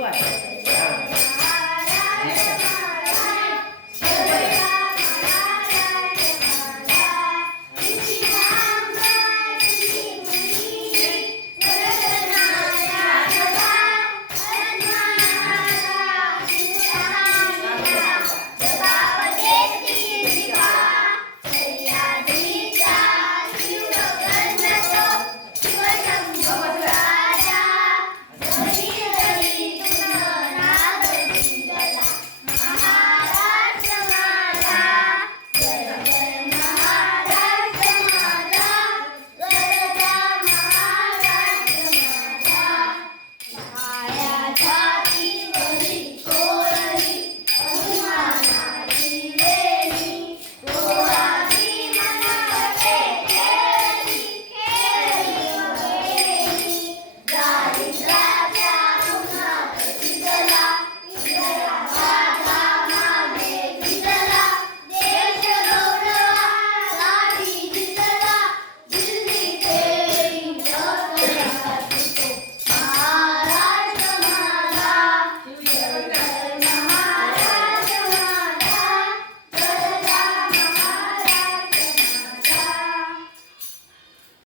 对